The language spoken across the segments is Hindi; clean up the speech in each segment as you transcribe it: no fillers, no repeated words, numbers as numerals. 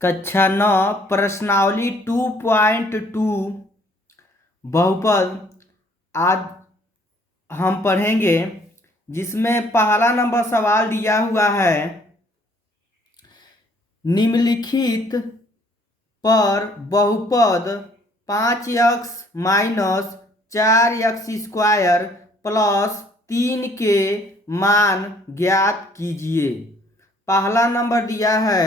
कक्षा 9 प्रश्नावली 2.2 बहुपद आज हम पढ़ेंगे, जिसमें पहला नंबर सवाल दिया हुआ है। निम्नलिखित पर बहुपद 5x माइनस 4x² प्लस 3 के मान ज्ञात कीजिए। पहला नंबर दिया है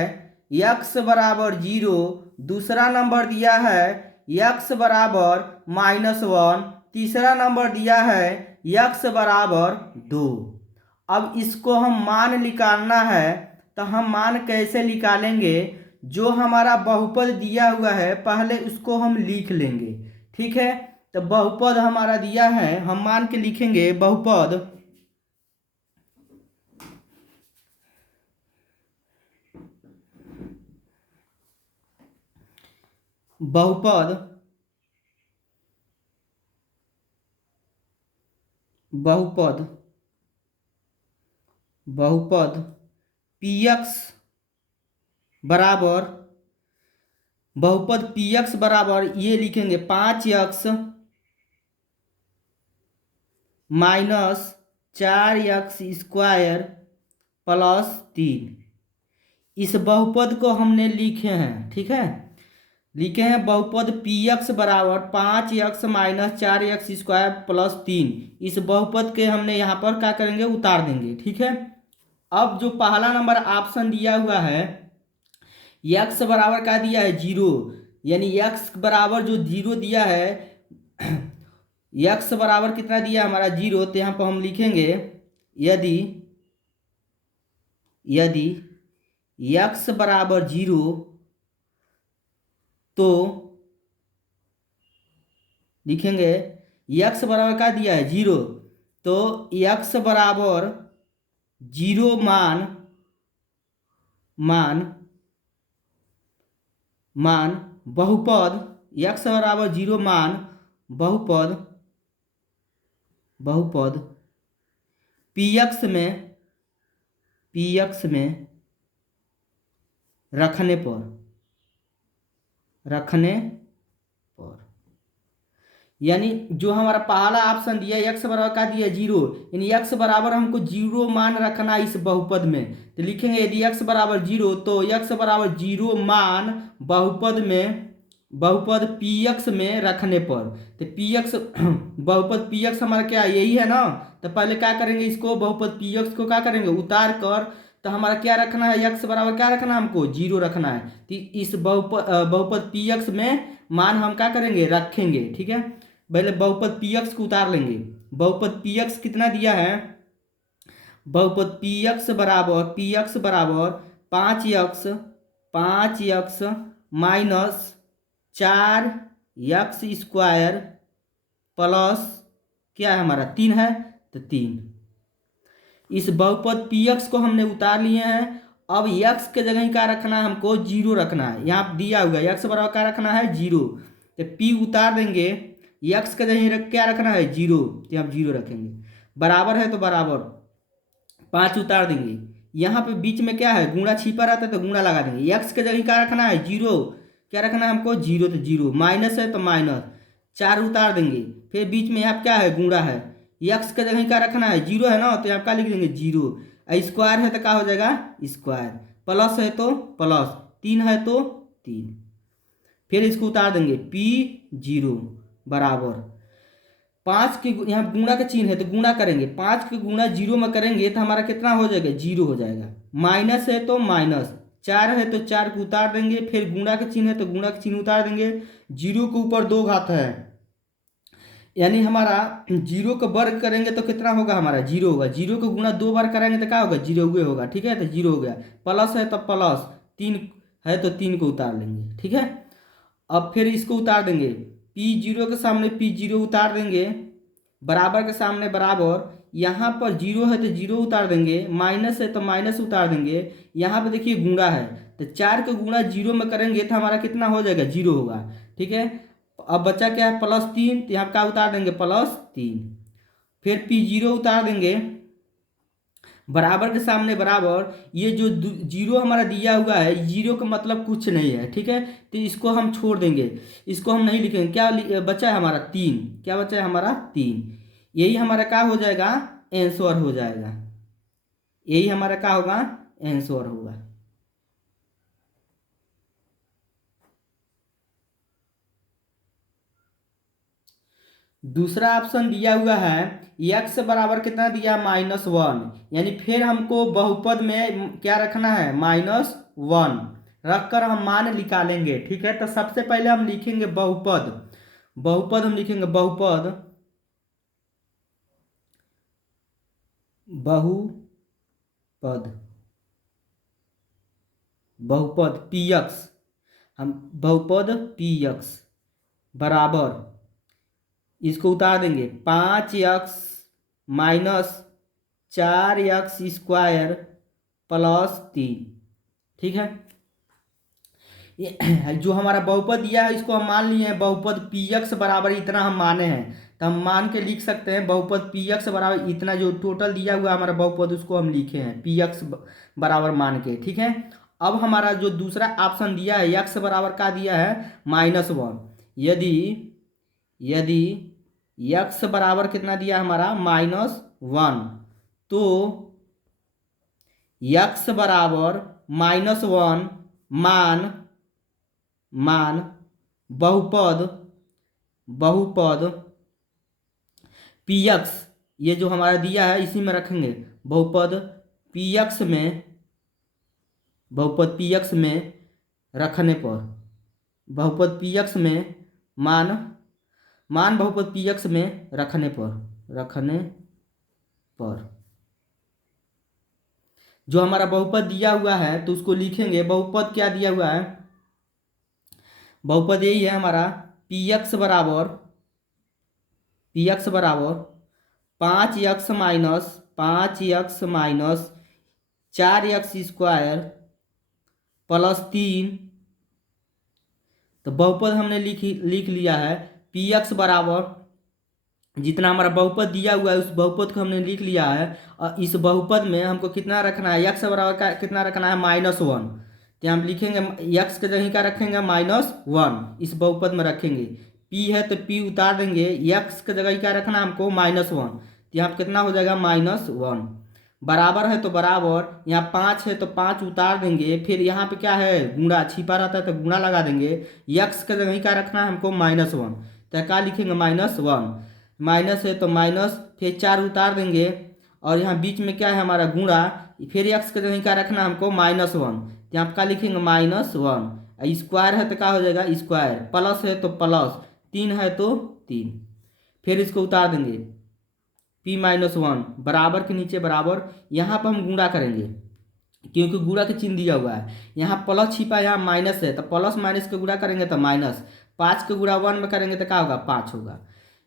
x बराबर 0, दूसरा नंबर दिया है x बराबर -1, तीसरा नंबर दिया है x बराबर 2। अब इसको हम मान निकालना है, तो हम मान कैसे निकालेंगे? जो हमारा बहुपद दिया हुआ है पहले उसको हम लिख लेंगे, ठीक है। तो बहुपद हमारा दिया है, हम मान के लिखेंगे बहुपद बहुपद बहुपद बहुपद px बराबर बहुपद px बराबर ये लिखेंगे 5x माइनस 4x² प्लस 3। इस बहुपद को हमने लिखे हैं, ठीक है। लिखे हैं बहुपद px बराबर 5x माइनस 4x² प्लस 3। इस बहुपद के हमने यहाँ पर क्या करेंगे, उतार देंगे, ठीक है। अब जो पहला नंबर ऑप्शन दिया हुआ है, x बराबर क्या दिया है 0, यानी x बराबर जो 0 दिया है, x बराबर कितना दिया हमारा 0, तो यहाँ पर हम लिखेंगे यदि x बराबर 0 तो लिखेंगे x बराबर क्या दिया है 0, तो x बराबर 0 मान बहुपद x बराबर 0 मान बहुपद px में रखने पर यानी जो हमारा पहला ऑप्शन दिया x बराबर का दिया 0, यानी x बराबर हमको 0 मान रखना इस बहुपद में। तो लिखेंगे यदि x बराबर 0 तो x बराबर 0 मान बहुपद px में रखने पर। तो px बहुपद px हमारा क्या यही है ना, तो पहले क्या करेंगे, इसको बहुपद px को क्या करेंगे, उतार कर। तो हमारा क्या रखना है, x बराबर क्या रखना है, हमको 0 रखना है। तो इस बहुपद px में मान हम क्या करेंगे, रखेंगे, ठीक है। पहले बहुपद px को उतार लेंगे। बहुपद px कितना दिया है, बहुपद px बराबर 5x माइनस 4x² प्लस क्या है हमारा 3 है, तो 3। इस बहुपद px को हमने उतार लिए हैं। अब x के जगह क्या रखना है, हमको 0 रखना है। यहाँ दिया हुआ x बराबर क्या रखना है 0, तो p उतार देंगे। x के जगह क्या रखना है 0, तो हम 0 रखेंगे। बराबर है तो बराबर 5 उतार देंगे। यहाँ पे बीच में क्या है, गुणा छिपा रहता है तो गुणा लगा देंगे। x के जगह क्या रखना है 0, क्या रखना है हमको 0, तो 0। माइनस है तो माइनस 4 उतार देंगे। फिर बीच में यहाँ क्या है, गुणा है। x के जगह क्या रखना है 0 है ना, तो यहाँ क्या लिख देंगे 0। स्क्वायर है तो क्या हो जाएगा स्क्वायर, प्लस है तो प्लस, 3 है तो 3। फिर इसको उतार देंगे p0 बराबर 5 के यहाँ गुणा का चिन्ह है तो गुणा करेंगे। 5 के गुणा 0 में करेंगे तो हमारा कितना हो जाएगा 0 हो जाएगा। माइनस है तो माइनस, 4 है तो 4 को उतार देंगे। फिर गुणा का चिन्ह है तो गुणा का चिन्ह उतार देंगे। 0 के ऊपर 2 घात है, यानी हमारा 0 का वर्ग करेंगे तो कितना होगा, हमारा 0 होगा। 0 को गुणा 2 बार करेंगे तो क्या होगा 0 हुए होगा, ठीक है। तो 0 हो गया। प्लस है तो प्लस, 3 है तो 3 को उतार लेंगे, ठीक है। अब फिर इसको उतार देंगे, p0 के सामने p0 उतार देंगे, बराबर के सामने बराबर। यहाँ पर 0 है तो 0 उतार देंगे, माइनस है तो माइनस उतार देंगे। यहाँ पे देखिए गुणा है तो 4 का गुणा 0 में करेंगे तो हमारा कितना हो जाएगा 0 होगा, ठीक है। अब बचा क्या है +3, तो यहाँ क्या उतार देंगे +3। फिर p0 उतार देंगे, बराबर के सामने बराबर, ये जो जीरो हमारा दिया हुआ है, जीरो का मतलब कुछ नहीं है, ठीक है, तो इसको हम छोड़ देंगे, इसको हम नहीं लिखेंगे। क्या बचा है हमारा 3, क्या बचा है हमारा 3, यही हमारा क्या हो जाएगा, आंसर हो जाएगा, यही हमारा क्या होगा, आंसर होगा। दूसरा ऑप्शन दिया हुआ है x बराबर कितना दिया, -1, यानी फिर हमको बहुपद में क्या रखना है, -1 रखकर हम मान निकालेंगे, ठीक है। तो सबसे पहले हम लिखेंगे बहुपद, बहुपद हम लिखेंगे बहुपद, बहुपद, बहुपद px, हम बहुपद px बराबर, इसको उतार देंगे 5x माइनस 4x² प्लस 3, ठीक है। जो हमारा बहुपद दिया है इसको हम मान लिए हैं बहुपद px बराबर इतना हम माने हैं, तो हम मान के लिख सकते हैं बहुपद px बराबर इतना, जो टोटल दिया हुआ हमारा बहुपद उसको हम लिखे हैं px बराबर मान के, ठीक है। अब हमारा जो दूसरा ऑप्शन दिया है x बराबर का दिया है -1, यदि यदि x बराबर कितना दिया हमारा -1, तो x बराबर -1 मान मान बहुपद, बहुपद px, ये जो हमारा दिया है इसी में रखेंगे, बहुपद px में, बहुपद px में रखने पर, बहुपद px में मान, मान बहुपद px में रखने पर, रखने पर जो हमारा बहुपद दिया हुआ है तो उसको लिखेंगे, बहुपद क्या दिया हुआ है, बहुपद यही है हमारा px बराबर, px बराबर 5x माइनस 4x² प्लस 3, तो बहुपद हमने लिख लिया है px बराबर, जितना हमारा बहुपद दिया हुआ है उस बहुपद को हमने लिख लिया है, और इस बहुपद में हमको कितना रखना है, x बराबर का कितना रखना है, -1, तो हम लिखेंगे x के जगह क्या रखेंगे, -1 इस बहुपद में रखेंगे, p है तो p उतार देंगे, x के जगह क्या रखना है हमको, -1, तो यहाँ कितना हो जाएगा, -1, बराबर है तो बराबर, यहाँ 5 है तो 5 उतार देंगे, फिर यहाँ पे क्या है, गुणा छिपा रहता है तो गुणा लगा देंगे, x के जगह क्या रखना है हमको, -1, तो क्या लिखेंगे, -1, माइनस है तो माइनस, फिर 4 उतार देंगे, और यहाँ बीच में क्या है हमारा गुणा, फिर x के जगह क्या रखना हमको, -1, तो यहाँ क्या लिखेंगे, -1, स्क्वायर है तो क्या हो जाएगा, स्क्वायर, प्लस है तो प्लस, 3 है तो 3, फिर इसको उतार देंगे p-1 बराबर के नीचे बराबर, यहाँ पर हम गुणा करेंगे क्योंकि गुणा के चिन्ह दिया हुआ है, यहाँ प्लस छिपा है, यहाँ माइनस है, तो प्लस माइनस के गुणा करेंगे तो माइनस, 5 के गुणा 1 में करेंगे तो क्या होगा, 5 होगा,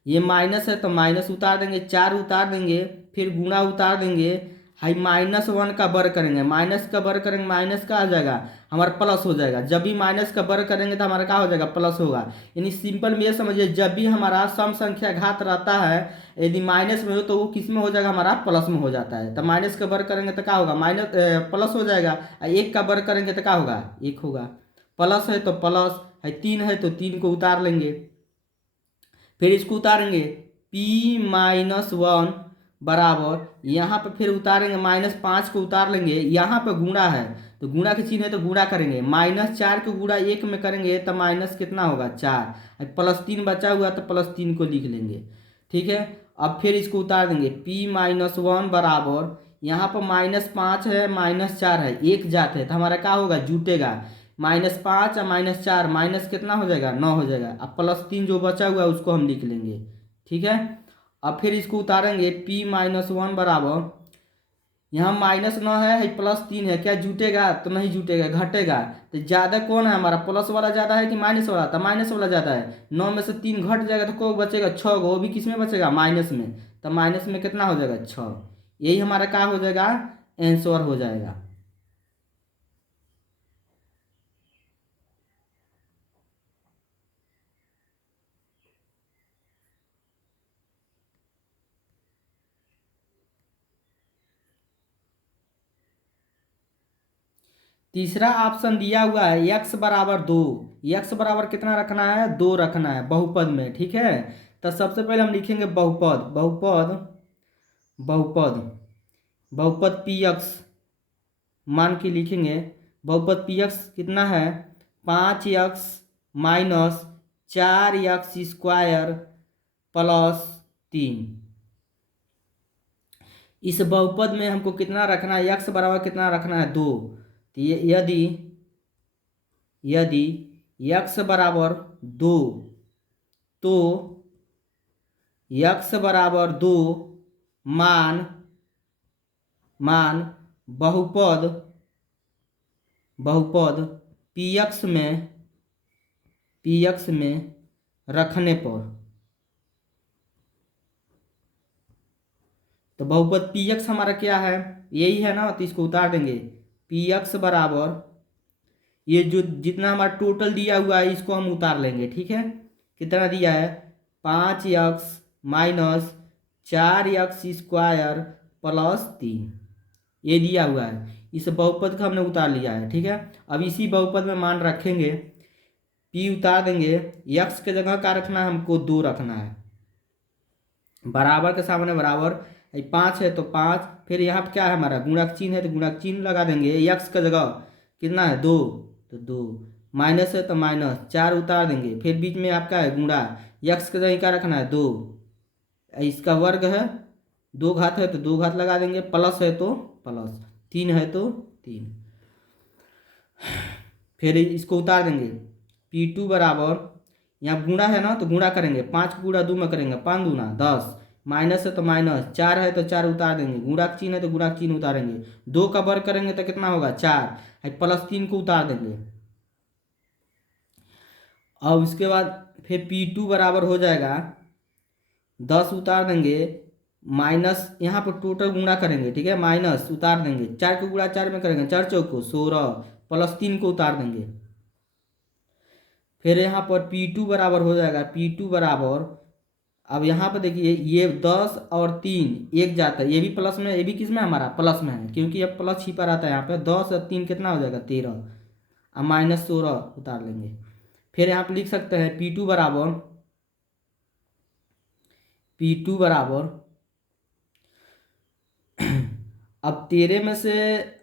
ये माइनस है तो माइनस उतार देंगे, 4 उतार देंगे, फिर गुणा उतार देंगे, हाई -1 का वर्ग करेंगे, माइनस का वर्ग करेंगे, माइनस का आ जाएगा हमारा प्लस हो जाएगा, जब भी माइनस का वर्ग करेंगे तो हमारा क्या हो जाएगा, प्लस होगा। यानी सिंपल में ये समझिए, जब भी हमारा सम संख्या घात रहता है, यदि माइनस में हो तो वो किस में हो जाएगा, हमारा प्लस में हो जाता है, तो माइनस का वर्ग करेंगे तो क्या होगा, माइनस प्लस हो जाएगा, 1 का वर्ग करेंगे तो क्या होगा, 1 होगा, प्लस है तो प्लस है, 3 है तो 3 को उतार लेंगे, फिर इसको उतारेंगे p-1 बराबर, यहाँ पे फिर उतारेंगे -5 को उतार लेंगे, यहाँ पे गुणा है तो गुणा के चिन्ह है तो गुणा करेंगे, -4 को गुणा 1 में करेंगे तो माइनस कितना होगा, 4, +3 बचा हुआ तो +3 को लिख लेंगे, ठीक है। अब फिर इसको उतार देंगे p-1 बराबर, यहाँ पर -5 है -4 है, एक जात है तो हमारा क्या होगा, जुटेगा, -5 और -4 माइनस कितना हो जाएगा, 9 हो जाएगा, अब +3 जो बचा हुआ है उसको हम लिख लेंगे, ठीक है। अब फिर इसको उतारेंगे p-1 बराबर, यहाँ -9 है +3 है, क्या जुटेगा, तो नहीं जुटेगा, घटेगा, तो ज़्यादा कौन है हमारा, प्लस वाला ज़्यादा है कि माइनस वाला, तो माइनस वाला ज़्यादा है, 9 में से 3 घट जाएगा तो को बचेगा, 6 वो भी किस में बचेगा, माइनस में, तो माइनस में कितना हो जाएगा, 6, यही हमारा क्या हो जाएगा, आंसर हो जाएगा। तीसरा ऑप्शन दिया हुआ है x बराबर 2। x बराबर कितना रखना है, 2 रखना है बहुपद में, ठीक है। तो सबसे पहले हम लिखेंगे बहुपद, बहुपद बहुपद बहुपद पी एक्स मान के लिखेंगे। बहुपद पी एक्स कितना है, 5x minus 4x square plus 3। इस बहुपद में हमको कितना रखना है, x बराबर कितना रखना है, 2। तो यदि यदि x बराबर 2 तो x बराबर 2 मान मान बहुपद बहुपद px में रखने पर, तो बहुपद px हमारा क्या है, यही है ना, तो इसको उतार देंगे। px बराबर ये जो जितना हमारा टोटल दिया हुआ है इसको हम उतार लेंगे, ठीक है। कितना दिया है, 5x minus 4x square plus 3, ये दिया हुआ है। इस बहुपद का हमने उतार लिया है, ठीक है। अब इसी बहुपद में मान रखेंगे, p उतार देंगे, x के जगह क्या रखना है, हमको 2 रखना है। बराबर के सामने बराबर, 5 है तो 5, फिर यहाँ पे क्या है हमारा गुणक चिन्ह है तो गुणक चिन्ह लगा देंगे। x का जगह कितना है, 2, तो 2, माइनस है तो माइनस, 4 उतार देंगे, फिर बीच में आपका है गुणा, x के जगह क्या रखना है, 2, इसका वर्ग है, 2 घात है तो 2 घात लगा देंगे, प्लस है तो प्लस, 3 है तो 3, फिर इसको उतार देंगे। P2 बराबर, यहाँ गुणा है ना तो गुणा करेंगे, 5 गुणा 2 में करेंगे, 5 दूना 10, माइनस है तो माइनस, 4 है तो 4 उतार देंगे, गुणा चिन्ह है तो गुणा चिन्ह उतारेंगे, 2 का वर्ग करेंगे तो कितना होगा, 4, प्लस 3 को उतार देंगे। अब इसके बाद फिर P2 बराबर हो जाएगा, 10 उतार देंगे, माइनस यहाँ पर टोटल गुणा करेंगे, ठीक है, माइनस उतार देंगे, 4 को गुणा 4 में करेंगे, 4 चौको 16, प्लस 3 को उतार देंगे। फिर यहाँ पर P2 बराबर हो जाएगा, P2 बराबर, अब यहाँ पर देखिए ये 10 और 3 एक जाता है, ये भी प्लस में, ये भी किस में हमारा प्लस में है, क्योंकि अब प्लस छिपा रहता है यहाँ पे। 10 और 3 कितना हो जाएगा, 13, अब माइनस 16 उतार लेंगे। फिर यहाँ पे लिख सकते हैं P2 बराबर अब 13 में से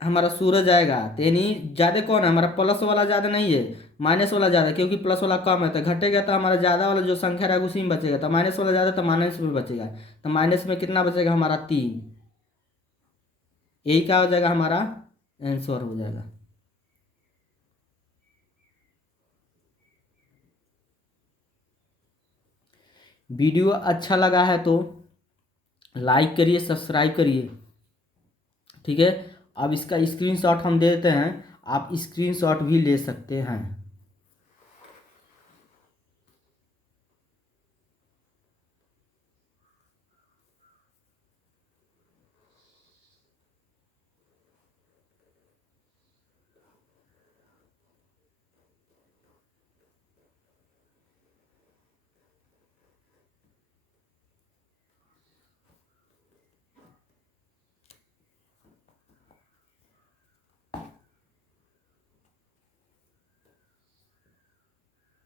हमारा 16 जाएगा, तो यानी ज़्यादा कौन है हमारा, प्लस वाला ज़्यादा नहीं है, माइनस वाला ज़्यादा, क्योंकि प्लस वाला कम है तो घटेगा, तो हमारा ज़्यादा वाला जो संख्या रहेगा उसी में बचेगा, तो माइनस वाला ज़्यादा तो माइनस में बचेगा, तो माइनस में कितना बचेगा हमारा, 3, यही क्या हो जाएगा हमारा आंसर हो जाएगा। वीडियो अच्छा लगा है तो लाइक करिए, सब्सक्राइब करिए, ठीक है। अब इसका स्क्रीनशॉट हम देते हैं, आप स्क्रीनशॉट भी ले सकते हैं।